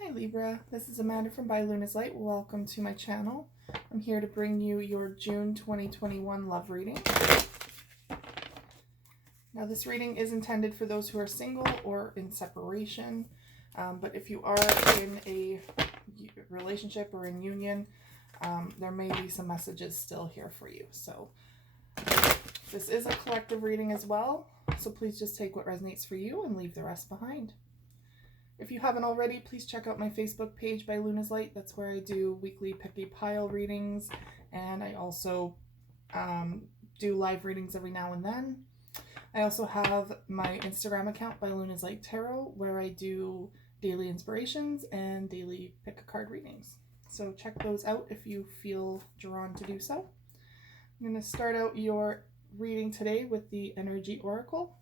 Hi Libra, this is Amanda from By Luna's Light. Welcome to my channel. I'm here to bring you your June 2021 love reading. Now this reading is intended for those who are single or in separation, but if you are in a relationship or in union, there may be some messages still here for you. So this is a collective reading as well, so please just take what resonates for you and leave the rest behind. If you haven't already, please check out my Facebook page By Luna's Light. That's where I do weekly picky pile readings, and I also do live readings every now and then. I also have my Instagram account By Luna's Light Tarot, where I do daily inspirations and daily pick a card readings. So check those out if you feel drawn to do so. I'm going to start out your reading today with the Energy Oracle.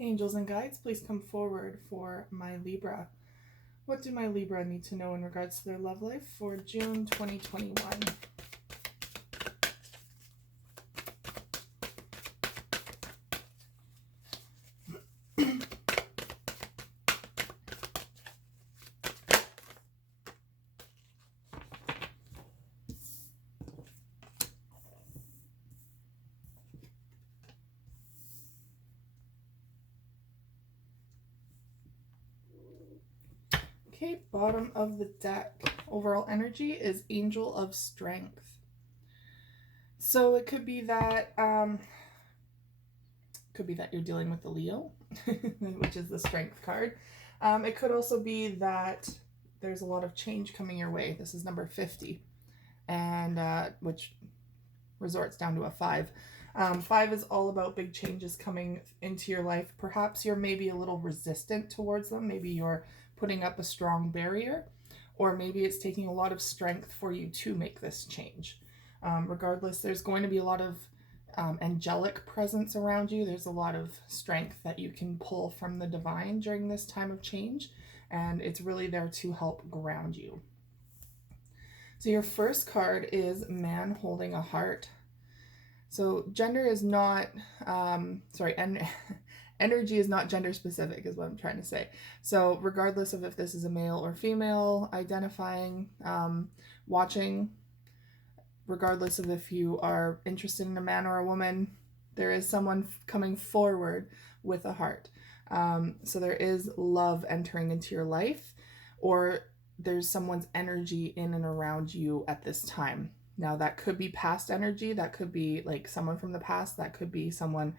Angels and guides, please come forward for my Libra. What do my Libra need to know in regards to their love life for June 2021? Okay, bottom of the deck. Overall energy is Angel of Strength. So it could be that you're dealing with the Leo, which is the Strength card. It could also be that there's a lot of change coming your way. This is number 50, and which resorts down to a 5. 5 is all about big changes coming into your life. Perhaps you're maybe a little resistant towards them. Maybe you're putting up a strong barrier, or maybe it's taking a lot of strength for you to make this change. Regardless, there's going to be a lot of angelic presence around you. There's a lot of strength that you can pull from the divine during this time of change, and it's really there to help ground you. So your first card is Man Holding a Heart. So gender is not, energy is not gender specific is what I'm trying to say. So regardless of if this is a male or female identifying, watching, regardless of if you are interested in a man or a woman, there is someone coming forward with a heart. So there is love entering into your life, or there's someone's energy in and around you at this time. Now that could be past energy, that could be like someone from the past, that could be someone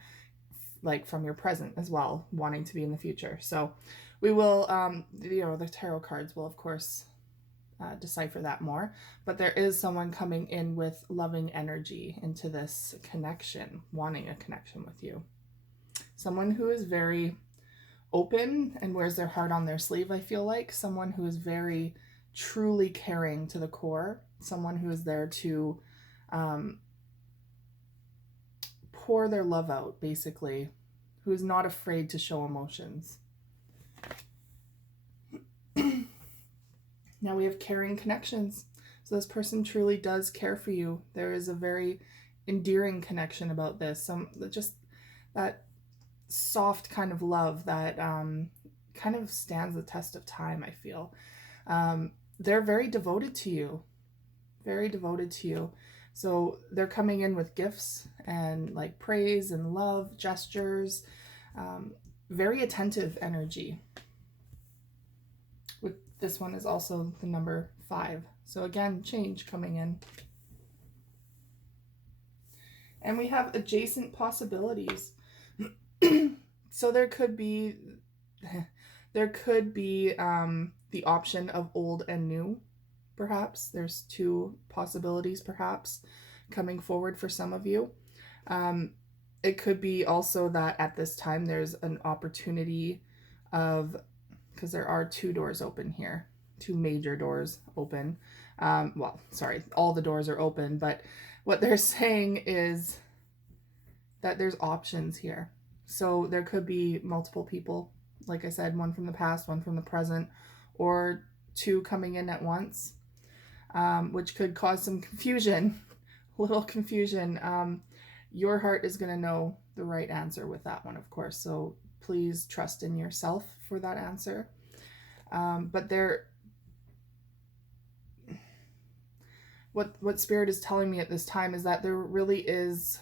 like from your present as well, wanting to be in the future. So we will, the tarot cards will of course decipher that more, but there is someone coming in with loving energy into this connection, wanting a connection with you. Someone who is very open and wears their heart on their sleeve, I feel like. Someone who is very truly caring to the core. Someone who is there to pour their love out, basically. Who is not afraid to show emotions. Now we have caring connections. So this person truly does care for you. There is a very endearing connection about this. Just that soft kind of love that kind of stands the test of time, I feel. They're very devoted to you. Very devoted to you. So they're coming in with gifts and like praise and love, gestures, very attentive energy. With this one is also the number 5. So again, change coming in. And we have adjacent possibilities. So there could be the option of old and new. Perhaps there's 2 possibilities perhaps coming forward for some of you. It could be also that at this time there's an opportunity of, because there are 2 doors open here, 2 major doors open. Well, sorry, all the doors are open, but what they're saying is that there's options here. So there could be multiple people, like I said, one from the past, one from the present, or 2 coming in at once, which could cause some confusion, a little confusion. Your heart is going to know the right answer with that one, of course. So please trust in yourself for that answer. But what Spirit is telling me at this time is that there really is,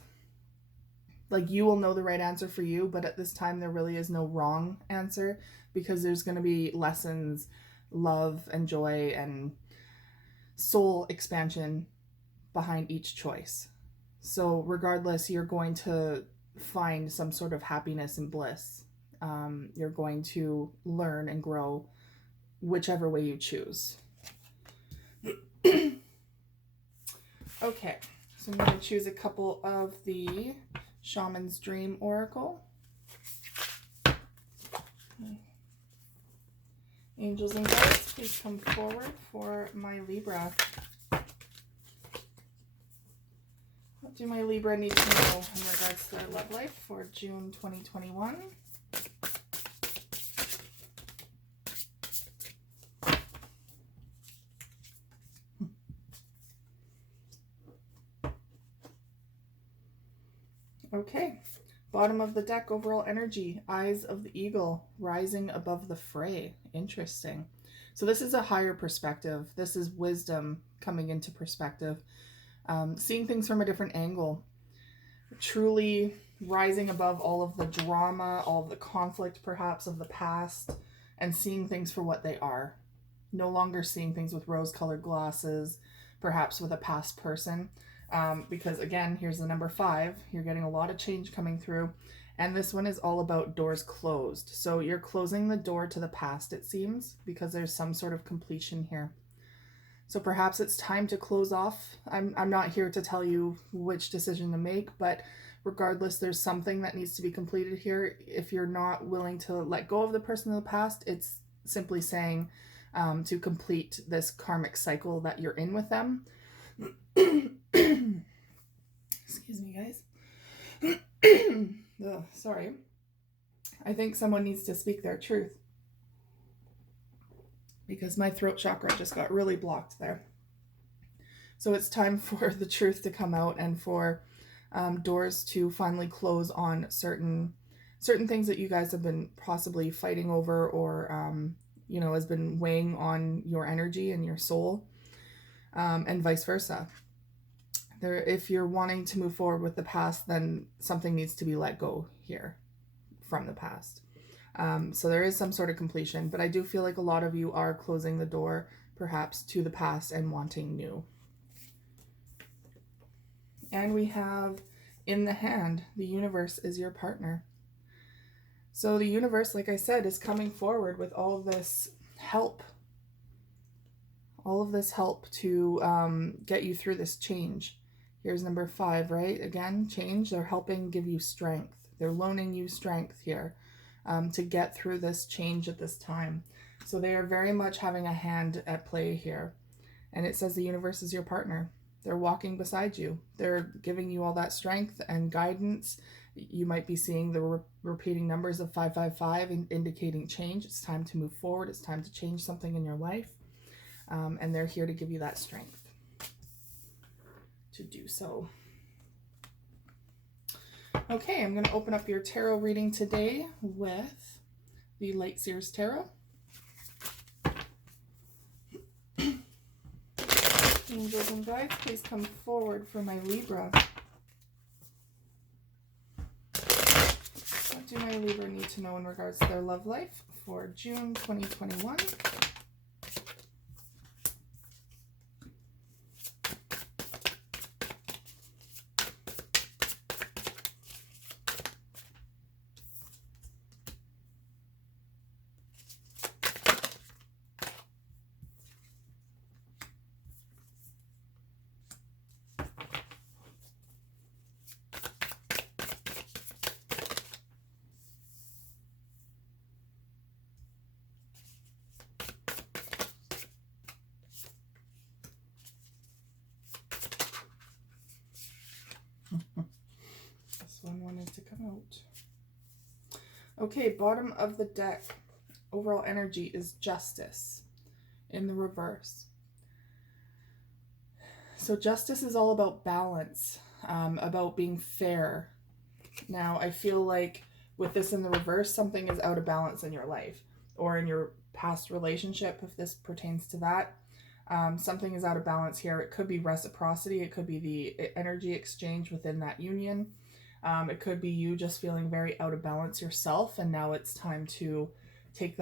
like, you will know the right answer for you, but at this time there really is no wrong answer, because there's going to be lessons, love and joy and soul expansion behind each choice. So regardless, you're going to find some sort of happiness and bliss. You're going to learn and grow whichever way you choose. Okay, so I'm going to choose a couple of the Shaman's Dream Oracle. Angels and guides, please come forward for my Libra. What do my Libra need to know in regards to their love life for June 2021? Okay, bottom of the deck, overall energy, Eyes of the Eagle, rising above the fray. Interesting. So this is a higher perspective. This is wisdom coming into perspective. Seeing things from a different angle. Truly rising above all of the drama, all of the conflict perhaps of the past, and seeing things for what they are. No longer seeing things with rose-colored glasses, perhaps with a past person. Because again, here's the number 5. You're getting a lot of change coming through. And this one is all about doors closed. So you're closing the door to the past, it seems, because there's some sort of completion here. So perhaps it's time to close off. I'm not here to tell you which decision to make, but regardless, there's something that needs to be completed here. If you're not willing to let go of the person of the past, it's simply saying to complete this karmic cycle that you're in with them. Excuse me, guys. Ugh, sorry. I think someone needs to speak their truth, because my throat chakra just got really blocked there. So it's time for the truth to come out, and for doors to finally close on certain things that you guys have been possibly fighting over, or has been weighing on your energy and your soul, and vice versa. If you're wanting to move forward with the past, then something needs to be let go here from the past. So there is some sort of completion, but I do feel like a lot of you are closing the door perhaps to the past and wanting new. And we have in the hand, the universe is your partner. So the universe, like I said, is coming forward with all of this help. All of this help to get you through this change. Here's number 5, right? Again, change. They're helping give you strength. They're loaning you strength here to get through this change at this time. So they are very much having a hand at play here. And it says the universe is your partner. They're walking beside you. They're giving you all that strength and guidance. You might be seeing the repeating numbers of 555 indicating change. It's time to move forward. It's time to change something in your life. And they're here to give you that strength to do so. Okay, I'm going to open up your tarot reading today with the Light Seers Tarot. Angels and guides, please come forward for my Libra. What do my Libra need to know in regards to their love life for June 2021? This one wanted to come out. Okay, bottom of the deck. Overall energy is Justice in the reverse. So justice is all about balance, about being fair. Now, I feel like with this in the reverse, something is out of balance in your life or in your past relationship, if this pertains to that. Something is out of balance here. It could be reciprocity. It could be the energy exchange within that union. It could be you just feeling very out of balance yourself, and now it's time to take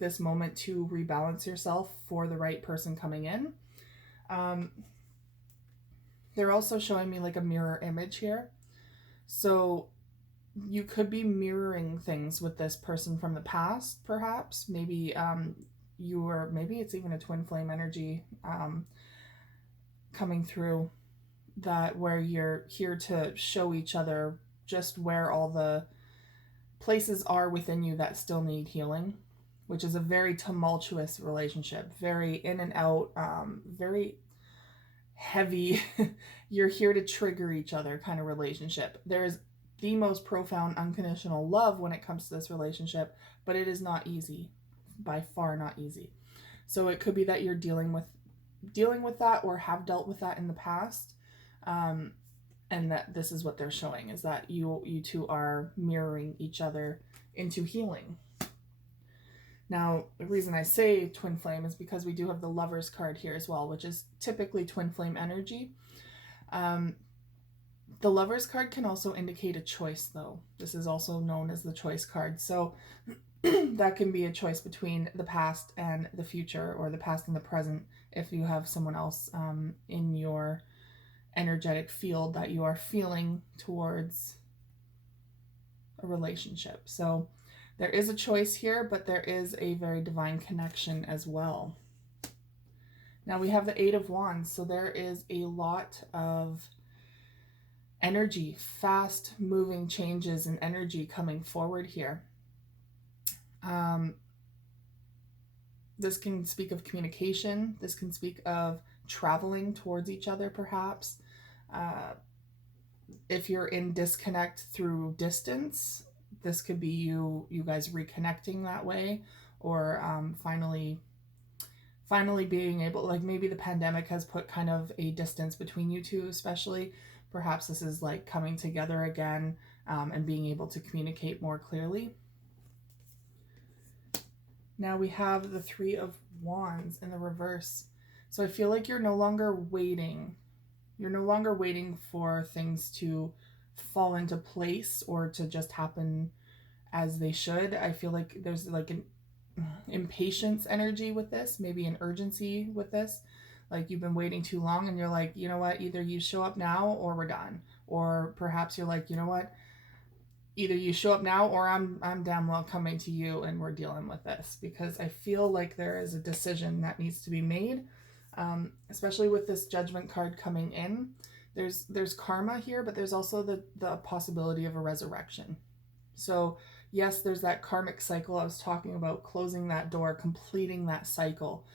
this moment to rebalance yourself for the right person coming in. They're also showing me like a mirror image here. So you could be mirroring things with this person from the past, perhaps. Maybe maybe it's even a twin flame energy coming through, that where you're here to show each other just where all the places are within you that still need healing, which is a very tumultuous relationship, very in and out, very heavy. You're here to trigger each other kind of relationship. There's the most profound unconditional love when it comes to this relationship, but it is not easy, by far not easy. So it could be that you're dealing with that or have dealt with that in the past, and that this is what they're showing, is that you two are mirroring each other into healing. Now, the reason I say twin flame is because we do have the Lovers card here as well, which is typically twin flame energy. The Lovers card can also indicate a choice, though. This is also known as the choice card. So that can be a choice between the past and the future, or the past and the present, if you have someone else in your energetic field that you are feeling towards a relationship. So there is a choice here, but there is a very divine connection as well. Now we have the Eight of Wands. So there is a lot of energy, fast moving changes and energy coming forward here. This can speak of communication. This can speak of traveling towards each other, perhaps. If you're in disconnect through distance, this could be you guys reconnecting that way, or finally being able, like maybe the pandemic has put kind of a distance between you two, especially. Perhaps this is like coming together again, and being able to communicate more clearly. Now we have the Three of Wands in the reverse. So I feel like you're no longer waiting. You're no longer waiting for things to fall into place or to just happen as they should. I feel like there's like an impatience energy with this, maybe an urgency with this. Like you've been waiting too long and you're like, you know what, either you show up now or we're done. Or perhaps you're like, you know what, either you show up now or I'm damn well coming to you and we're dealing with this. Because I feel like there is a decision that needs to be made, especially with this Judgment card coming in. There's karma here, but there's also the possibility of a resurrection. So yes, there's that karmic cycle I was talking about, closing that door, completing that cycle,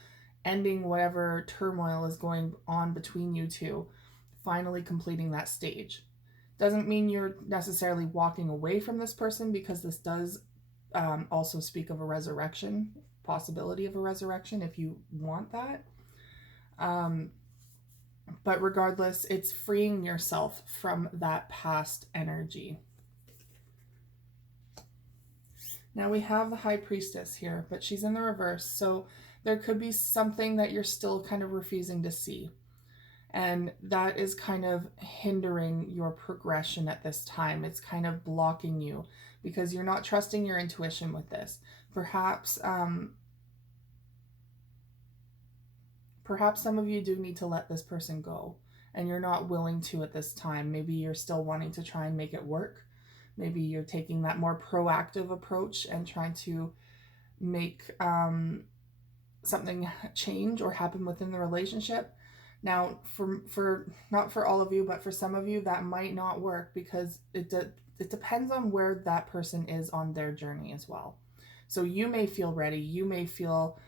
ending whatever turmoil is going on between you two, finally completing that stage. Doesn't mean you're necessarily walking away from this person, because this does also speak of a resurrection, possibility of a resurrection if you want that. But regardless, it's freeing yourself from that past energy. Now we have the High Priestess here, but she's in the reverse. So there could be something that you're still kind of refusing to see. And that is kind of hindering your progression at this time. It's kind of blocking you because you're not trusting your intuition with this. Perhaps some of you do need to let this person go, and you're not willing to at this time. Maybe you're still wanting to try and make it work. Maybe you're taking that more proactive approach and trying to make something change or happen within the relationship. Now, for not for all of you, but for some of you, that might not work, because it depends on where that person is on their journey as well. So you may feel ready, you may feel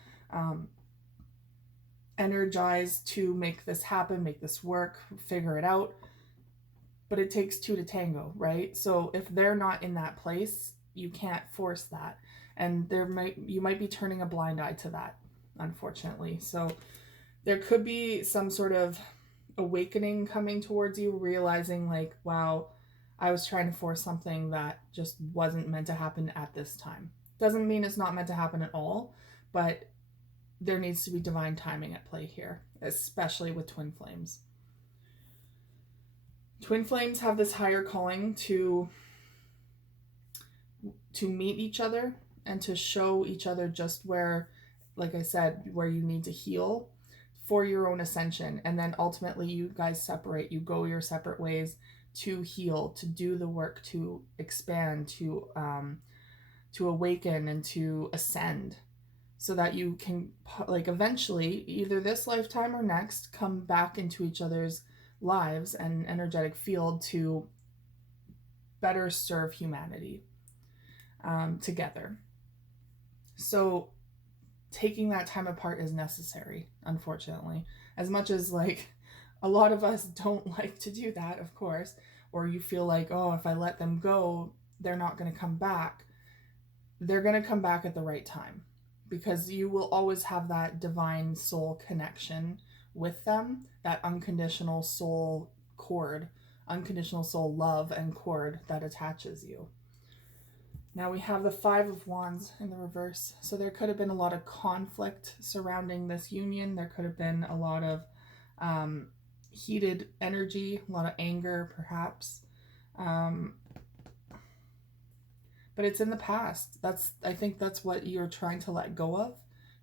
energized to make this happen, make this work, figure it out, but it takes two to tango, right? So if they're not in that place, you can't force that, and you might be turning a blind eye to that, unfortunately. So there could be some sort of awakening coming towards you, realizing like, wow, I was trying to force something that just wasn't meant to happen at this time. Doesn't mean it's not meant to happen at all, but there needs to be divine timing at play here, especially with twin flames. Twin flames have this higher calling to meet each other and to show each other just where, like I said, where you need to heal for your own ascension. And then ultimately you guys separate, you go your separate ways to heal, to do the work, to expand, to awaken and to ascend, so that you can, like, eventually, either this lifetime or next, come back into each other's lives and energetic field to better serve humanity together. So taking that time apart is necessary, unfortunately. As much as, like, a lot of us don't like to do that, of course, or you feel like, oh, if I let them go, they're not going to come back. They're going to come back at the right time, because you will always have that divine soul connection with them, that unconditional soul cord, unconditional soul love and cord that attaches you. Now we have the Five of Wands in the reverse. So there could have been a lot of conflict surrounding this union. There could have been a lot of heated energy, a lot of anger, perhaps. But it's in the past. I think that's what you're trying to let go of.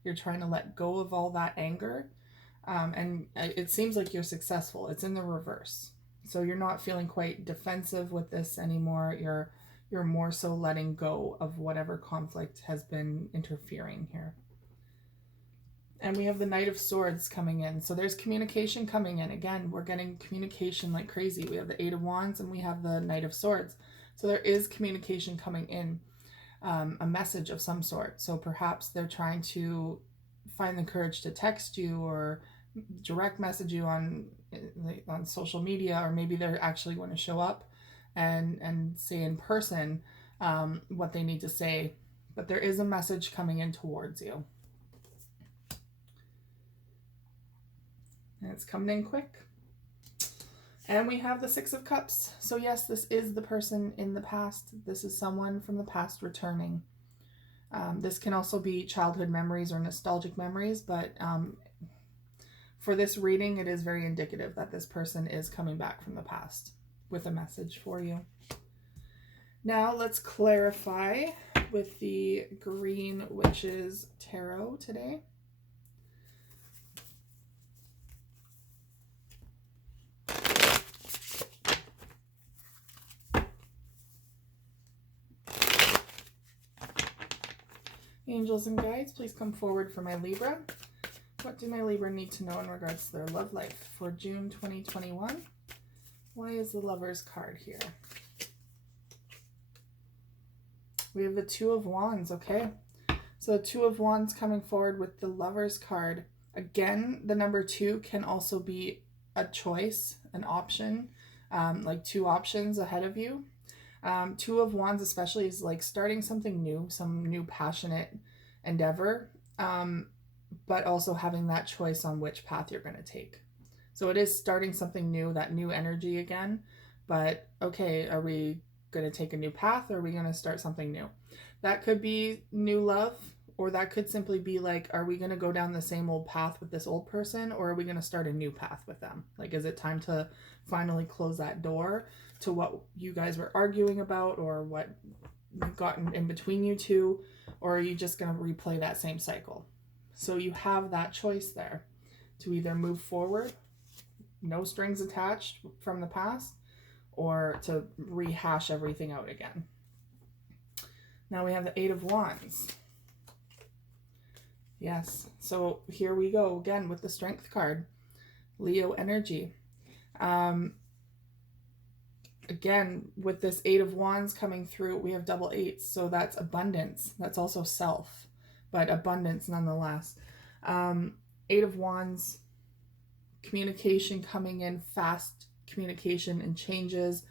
You're trying to let go of all that anger. And it seems like you're successful. It's in the reverse. So you're not feeling quite defensive with this anymore. You're more so letting go of whatever conflict has been interfering here. And we have the Knight of Swords coming in. So there's communication coming in. Again, we're getting communication like crazy. We have the Eight of Wands and we have the Knight of Swords. So there is communication coming in, a message of some sort. So perhaps they're trying to find the courage to text you or direct message you on social media, or maybe they're actually going to show up and say in person what they need to say. But there is a message coming in towards you. And it's coming in quick. And we have the Six of Cups. So yes, this is the person in the past. This is someone from the past returning. This can also be childhood memories or nostalgic memories, but for this reading, it is very indicative that this person is coming back from the past with a message for you. Now let's clarify with the Green Witches Tarot today. Angels and guides, please come forward for my Libra. What do my Libra need to know in regards to their love life for June 2021? Why is the Lover's card here? We have the Two of Wands, okay? So the Two of Wands coming forward with the Lover's card. Again, the number 2 can also be a choice, an option, like 2 options ahead of you. Two of Wands especially is like starting something new, some new passionate endeavor, but also having that choice on which path you're going to take. So it is starting something new, that new energy again, but okay, are we going to take a new path, or are we going to start something new? That could be new love, or that could simply be like, are we going to go down the same old path with this old person, or are we going to start a new path with them? Like, is it time to finally close that door to what you guys were arguing about, or what got in between you two, or are you just going to replay that same cycle? So you have that choice there to either move forward, no strings attached from the past, or to rehash everything out again. Now we have the Eight of Wands. Yes, so here we go again with the Strength card. Leo energy. Again, with this Eight of Wands coming through, we have double eights. So that's abundance. That's also self, but abundance nonetheless. Eight of Wands, communication coming in, fast communication and changes.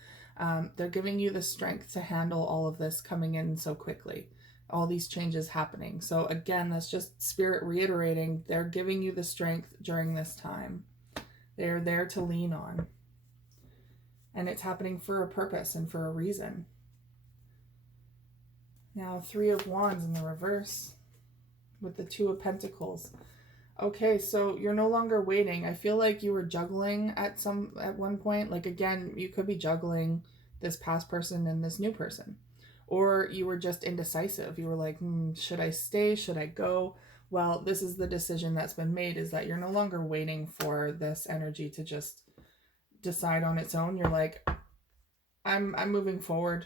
They're giving you the strength to handle all of this coming in so quickly. All these changes happening. So again, that's just Spirit reiterating, they're giving you the strength during this time. They're there to lean on. And it's happening for a purpose and for a reason. Now, Three of Wands in the reverse with the Two of Pentacles. Okay, so you're no longer waiting. I feel like you were juggling at one point. Like, again, you could be juggling this past person and this new person. Or you were just indecisive. You were like, should I stay? Should I go? Well, this is the decision that's been made, is that you're no longer waiting for this energy to just decide on its own. You're like, I'm moving forward.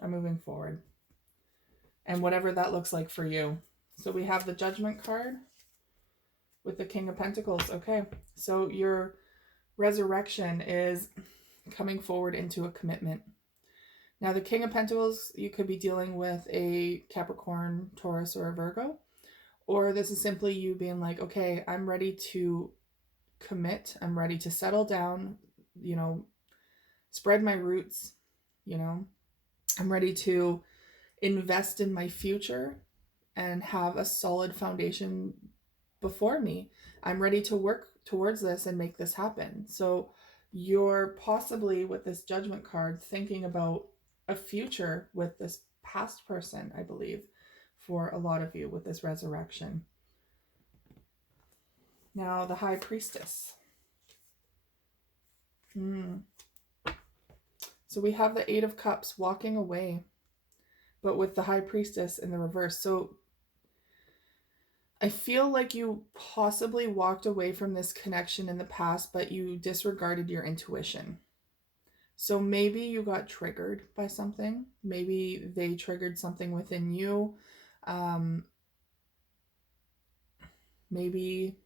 I'm moving forward. And whatever that looks like for you. So we have the Judgment card with the King of Pentacles. Okay, so your resurrection is coming forward into a commitment. Now, the King of Pentacles, you could be dealing with a Capricorn, Taurus, or a Virgo. Or this is simply you being like, okay, I'm ready to commit. I'm ready to settle down, spread my roots, I'm ready to invest in my future and have a solid foundation before me. I'm ready to work towards this and make this happen. So you're possibly, with this Judgment card, thinking about a future with this past person, I believe, for a lot of you with this resurrection. Now, the High Priestess. So we have the Eight of Cups walking away, but with the High Priestess in the reverse. So I feel like you possibly walked away from this connection in the past, but you disregarded your intuition. So maybe you got triggered by something. Maybe they triggered something within you. Maybe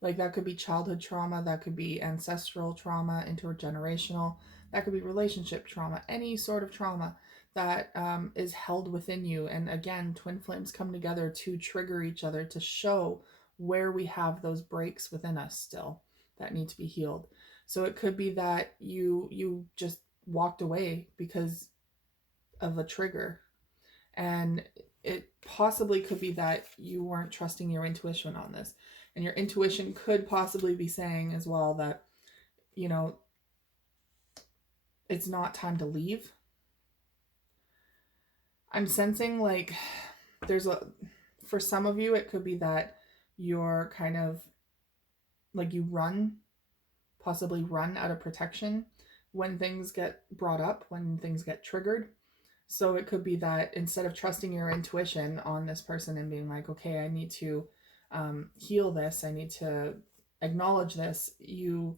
like that could be childhood trauma. That could be ancestral trauma, intergenerational. That could be relationship trauma, any sort of trauma that is held within you. And again, twin flames come together to trigger each other, to show where we have those breaks within us still that need to be healed. So it could be that you just walked away because of a trigger. And it possibly could be that you weren't trusting your intuition on this. And your intuition could possibly be saying as well that, it's not time to leave. I'm sensing like for some of you, it could be that you're kind of like you possibly run out of protection when things get brought up, when things get triggered. So it could be that instead of trusting your intuition on this person and being like, okay, I need to heal this, I need to acknowledge this, you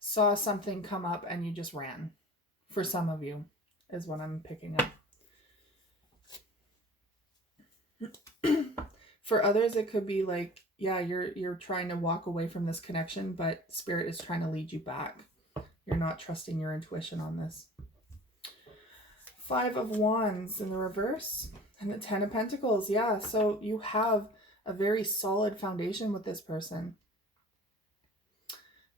saw something come up and you just ran. For some of you is what I'm picking up. For others, it could be like, yeah, you're trying to walk away from this connection, but Spirit is trying to lead you back. You're not trusting your intuition on this. Five of Wands in the reverse and the Ten of Pentacles. Yeah, so you have a very solid foundation with this person.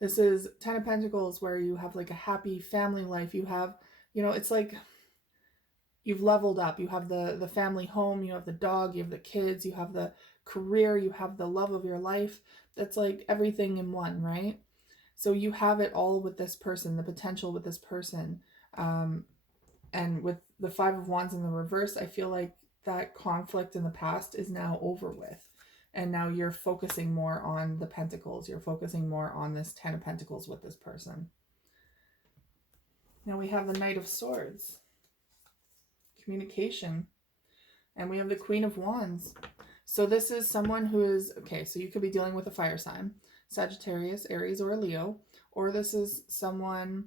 This is Ten of Pentacles where you have like a happy family life. You have, it's like you've leveled up. You have the family home, you have the dog, you have the kids, you have the career, you have the love of your life. That's like everything in one, right? So you have it all with this person, the potential with this person. And with the Five of Wands in the reverse, I feel like that conflict in the past is now over with. And now you're focusing more on the Pentacles. You're focusing more on this Ten of Pentacles with this person. Now we have the Knight of Swords. Communication. And we have the Queen of Wands. So this is someone who is, okay, so you could be dealing with a fire sign, Sagittarius, Aries, or Leo. Or this is someone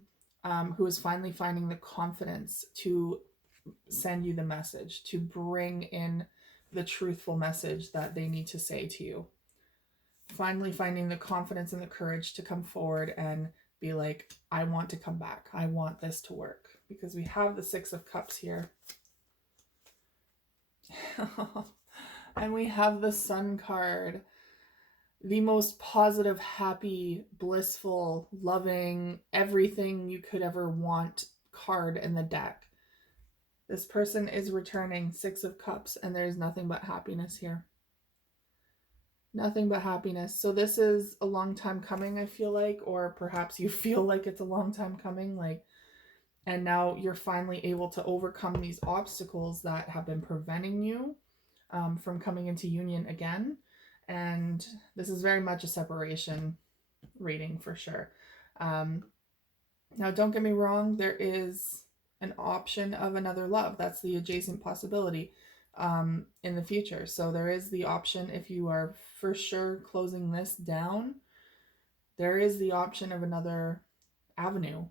who is finally finding the confidence to send you the message, to bring in the truthful message that they need to say to you. Finally finding the confidence and the courage to come forward and be like, I want to come back. I want this to work. Because we have the Six of Cups here. And we have the Sun card. The most positive, happy, blissful, loving, everything you could ever want card in the deck. This person is returning, Six of Cups, and there's nothing but happiness here. Nothing but happiness. So this is a long time coming, I feel like, or perhaps you feel like it's a long time coming. Like And now you're finally able to overcome these obstacles that have been preventing you from coming into union again. And this is very much a separation reading for sure. Now, don't get me wrong, there is an option of another love. That's the adjacent possibility in the future. So there is the option, if you are for sure closing this down, there is the option of another avenue,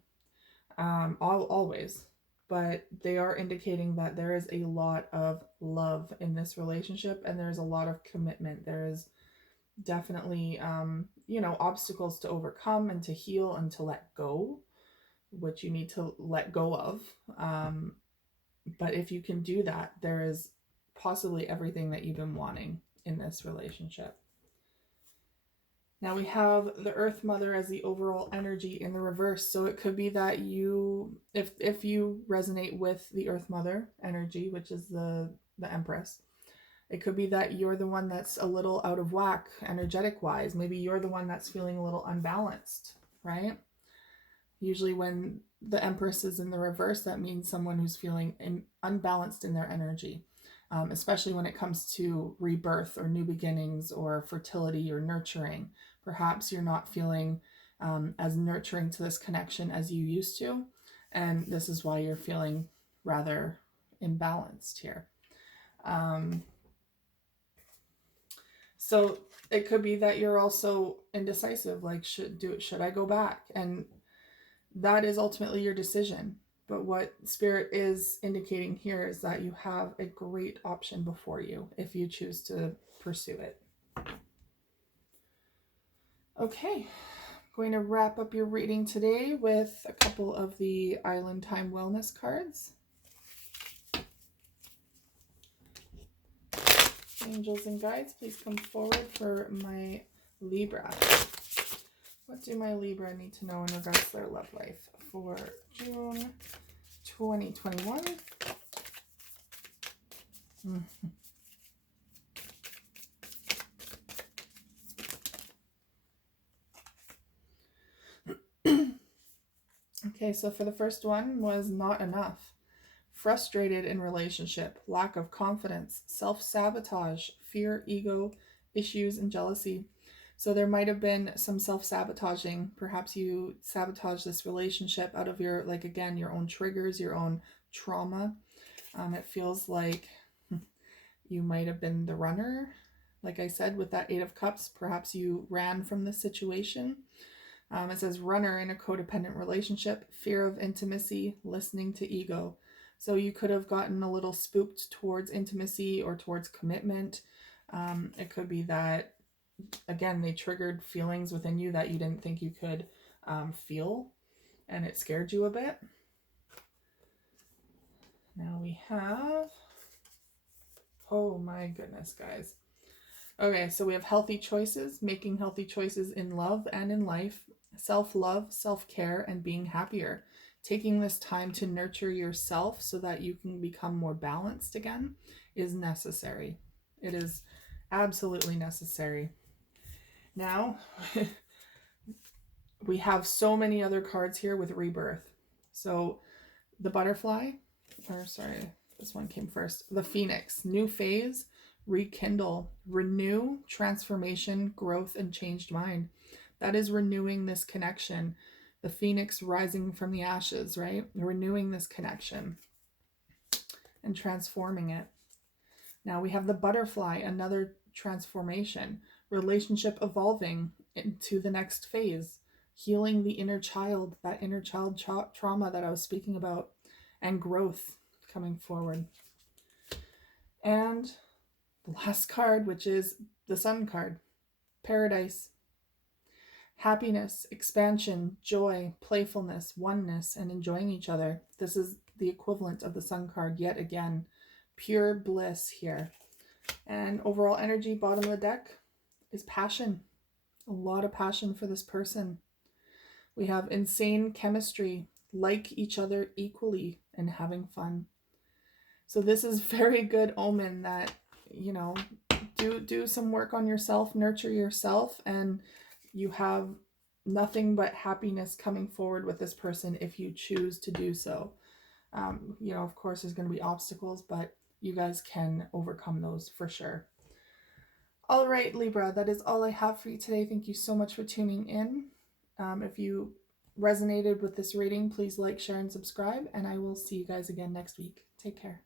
always. But they are indicating that there is a lot of love in this relationship, and there's a lot of commitment. There is definitely, obstacles to overcome and to heal and to let go, which you need to let go of. But if you can do that, there is possibly everything that you've been wanting in this relationship. Now we have the Earth Mother as the overall energy in the reverse. So it could be that you, if you resonate with the Earth Mother energy, which is the Empress, it could be that you're the one that's a little out of whack energetic wise. Maybe you're the one that's feeling a little unbalanced, right? Usually when the Empress is in the reverse, that means someone who's feeling unbalanced in their energy, especially when it comes to rebirth or new beginnings or fertility or nurturing. Perhaps you're not feeling as nurturing to this connection as you used to, and this is why you're feeling rather imbalanced here. So it could be that you're also indecisive, like should I go back? And that is ultimately your decision. But what Spirit is indicating here is that you have a great option before you if you choose to pursue it. Okay, I'm going to wrap up your reading today with a couple of the Island Time Wellness cards. Angels and guides, please come forward for my Libra. What do my Libra need to know in regards to their love life for June 2021? Okay, so for the first one was not enough. Frustrated in relationship, lack of confidence, self-sabotage, fear, ego, issues, and jealousy. So there might have been some self-sabotaging. Perhaps you sabotage this relationship out of your, like, again, your own triggers, your own trauma. It feels like you might have been the runner. Like I said, with that 8 of Cups, perhaps you ran from the situation. It says runner in a codependent relationship, fear of intimacy, listening to ego. So you could have gotten a little spooked towards intimacy or towards commitment. It could be that, again, they triggered feelings within you that you didn't think you could feel, and it scared you a bit. Now we have, oh my goodness, guys. Okay, so we have healthy choices, making healthy choices in love and in life, self-love, self-care, and being happier. Taking this time to nurture yourself so that you can become more balanced again is necessary. It is absolutely necessary. Now, we have so many other cards here with rebirth. So the butterfly, or sorry, this one came first. The phoenix, new phase, rekindle, renew, transformation, growth, and changed mind. That is renewing this connection. The phoenix rising from the ashes, right? Renewing this connection and transforming it. Now we have the butterfly, another transformation, relationship evolving into the next phase, healing the inner child, that inner child trauma that I was speaking about, and growth coming forward. And the last card, which is the sun card, paradise. Happiness, expansion, joy, playfulness, oneness, and enjoying each other. This is the equivalent of the sun card yet again. Pure bliss here. And overall energy, bottom of the deck, is passion. A lot of passion for this person. We have insane chemistry, like each other equally, and having fun. So this is very good omen that, you know, do some work on yourself, nurture yourself, and you have nothing but happiness coming forward with this person if you choose to do so. You know, of course, there's going to be obstacles, but you guys can overcome those for sure. All right, Libra, that is all I have for you today. Thank you so much for tuning in. If you resonated with this reading, please like, share, and subscribe, and I will see you guys again next week. Take care.